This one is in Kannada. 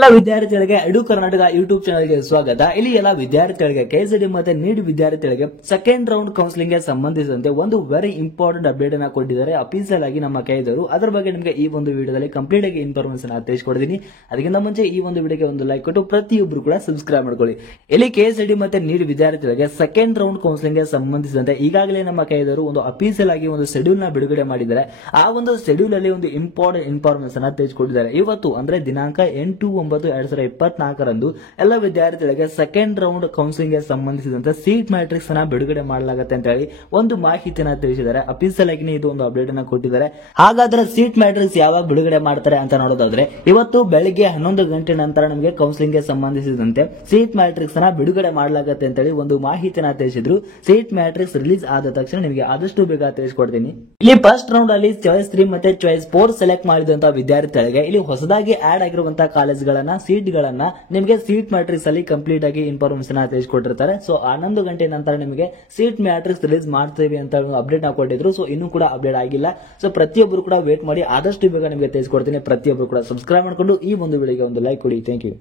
ಎಲ್ಲ ವಿದ್ಯಾರ್ಥಿಗಳಿಗೆ ಎಡು ಕರ್ನಾಟಕ ಯೂಟ್ಯೂಬ್ ಚಾನಲ್ಗೆ ಸ್ವಾಗತ. ಇಲ್ಲಿ ಎಲ್ಲ ವಿದ್ಯಾರ್ಥಿಗಳಿಗೆ ಕೆಎಸ್ಡಿ ಮತ್ತೆ ನೀಟ್ ವಿದ್ಯಾರ್ಥಿಗಳಿಗೆ ಸೆಕೆಂಡ್ ರೌಂಡ್ ಕೌನ್ಸಿಲಿಂಗ್ ಗೆ ಸಂಬಂಧಿಸಿದಂತೆ ಒಂದು ವೆರಿ ಇಂಪಾರ್ಟೆಂಟ್ ಅಪ್ಡೇಟ್ ಅನ್ನ ಕೊಟ್ಟಿದ್ದಾರೆ ಅಫೀಸಿಯಲ್ ಆಗಿ ನಮ್ಮ ಕೈದವರು. ಅದರ ಬಗ್ಗೆ ನಿಮಗೆ ಈ ಒಂದು ವಿಡಿಯೋದಲ್ಲಿ ಕಂಪ್ಲೀಟ್ ಆಗಿ ಇನ್ಫಾರ್ಮೇಶನ್ ತಿಳಿಸಿಕೊಡ್ತೀನಿ. ಅದಕ್ಕಿಂತ ಮುಂಚೆ ಈ ಒಂದು ವಿಡಿಯೋಗೆ ಒಂದು ಲೈಕ್ ಕೊಟ್ಟು ಪ್ರತಿಯೊಬ್ಬರು ಕೂಡ ಸಬ್ಸ್ಕ್ರೈಬ್ ಮಾಡ್ಕೊಳ್ಳಿ. ಇಲ್ಲಿ ಕೆಎಸ್ಡಿ ಮತ್ತೆ ನೀಟ್ ವಿದ್ಯಾರ್ಥಿಗಳಿಗೆ ಸೆಕೆಂಡ್ ರೌಂಡ್ ಕೌನ್ಸಿಲಿಂಗ್ ಗೆ ಸಂಬಂಧಿಸಿದಂತೆ ಈಗಾಗಲೇ ನಮ್ಮ ಕೈದವರು ಒಂದು ಅಫೀಸಿಯಲ್ ಆಗಿ ಒಂದು ಶೆಡ್ಯೂಲ್ ನ ಬಿಡುಗಡೆ ಮಾಡಿದ್ದಾರೆ. ಆ ಒಂದು ಶೆಡ್ಯೂಲ್ ಅಲ್ಲಿ ಒಂದು ಇಂಪಾರ್ಟೆಂಟ್ ಇನ್ಫಾರ್ಮೇಶನ್ ತಿಳಿಸಿಕೊಟ್ಟಿದ್ದಾರೆ. ಇವತ್ತು ಅಂದ್ರೆ ದಿನಾಂಕ 8/9/2024 ಎಲ್ಲ ವಿದ್ಯಾರ್ಥಿಗಳಿಗೆ ಸೆಕೆಂಡ್ ರೌಂಡ್ ಕೌನ್ಸಿಲಿಂಗ್ ಗೆ ಸಂಬಂಧಿಸಿದಂತೆ ಸೀಟ್ ಮ್ಯಾಟ್ರಿಕ್ಸ್ ಅನ್ನ ಬಿಡುಗಡೆ ಮಾಡಲಾಗುತ್ತೆ ಅಂತ ಹೇಳಿ ಒಂದು ಮಾಹಿತಿಯನ್ನ ತಿಳಿಸಿದ್ದಾರೆ. ಅಫೀಸಿಯಲ್ ಆಗಿ ಇದು ಒಂದು ಅಪ್ಡೇಟ್ ಅನ್ನ ಕೊಟ್ಟಿದ್ದಾರೆ. ಹಾಗಾದ್ರೆ ಸೀಟ್ ಮ್ಯಾಟ್ರಿಕ್ಸ್ ಯಾವಾಗ ಬಿಡುಗಡೆ ಮಾಡ್ತಾರೆ ಅಂತ ನೋಡೋದಾದ್ರೆ ಇವತ್ತು ಬೆಳಿಗ್ಗೆ 11 ಗಂಟೆ ನಂತರ ನಮಗೆ ಕೌನ್ಸಿಲಿಂಗ್ ಗೆ ಸಂಬಂಧಿಸಿದಂತೆ ಸೀಟ್ ಮ್ಯಾಟ್ರಿಕ್ಸ್ ಅನ್ನ ಬಿಡುಗಡೆ ಮಾಡಲಾಗುತ್ತೆ ಅಂತ ಹೇಳಿ ಒಂದು ಮಾಹಿತಿಯನ್ನ ತಿಳಿಸಿದ್ರು. ಸೀಟ್ ಮ್ಯಾಟ್ರಿಕ್ಸ್ ರಿಲೀಸ್ ಆದ ತಕ್ಷಣ ನಿಮಗೆ ಆದಷ್ಟು ಬೇಗ ತಿಳಿಸಿಕೊಡ್ತೀನಿ. ಇಲ್ಲಿ ಫಸ್ಟ್ ರೌಂಡ್ ಅಲ್ಲಿ ಚಾಯ್ಸ್ 3 ಮತ್ತೆ ಚಾಯ್ಸ್ 4 ಸೆಲೆಕ್ಟ್ ಮಾಡಿದಂತಹ ವಿದ್ಯಾರ್ಥಿಗಳಿಗೆ ಇಲ್ಲಿ ಹೊಸದಾಗಿ ಆಡ್ ಆಗಿರುವಂತಹ ಕಾಲೇಜ್ಗಳನ್ನ ಸೀಟ್ ಗಳನ್ನ ನಿಮಗೆ ಸೀಟ್ ಮ್ಯಾಟ್ರಿಕ್ಸ್ ಅಲ್ಲಿ ಕಂಪ್ಲೀಟ್ ಆಗಿ ಇನ್ಫಾರ್ಮೇಶನ್ ತಿಳಿಸಿಕೊಟ್ಟಿರ್ತಾರೆ. ಸೊ 11 ಗಂಟೆ ನಂತರ ನಿಮಗೆ ಸೀಟ್ ಮ್ಯಾಟ್ರಿಕ್ಸ್ ರಿಲೀಸ್ ಮಾಡ್ತೇವೆ ಅಂತ ಅಪ್ಡೇಟ್ ಕೊಟ್ಟಿದ್ರು. ಸೊ ಇನ್ನೂ ಕೂಡ ಅಪ್ಡೇಟ್ ಆಗಿಲ್ಲ. ಸೊ ಪ್ರತಿಯೊಬ್ಬರು ಕೂಡ ವೇಟ್ ಮಾಡಿ, ಆದಷ್ಟು ಬೇಗ ನಿಮಗೆ ತಿಳಿಸಿಕೊಡ್ತೀನಿ. ಪ್ರತಿಯೊಬ್ಬರು ಕೂಡ ಸಬ್ಸ್ಕ್ರೈಬ್ ಮಾಡ್ಕೊಂಡು ಈ ಒಂದು ವಿಡಿಯೋಗೆ ಒಂದು ಲೈಕ್ ಕೊಡಿ. Thank you.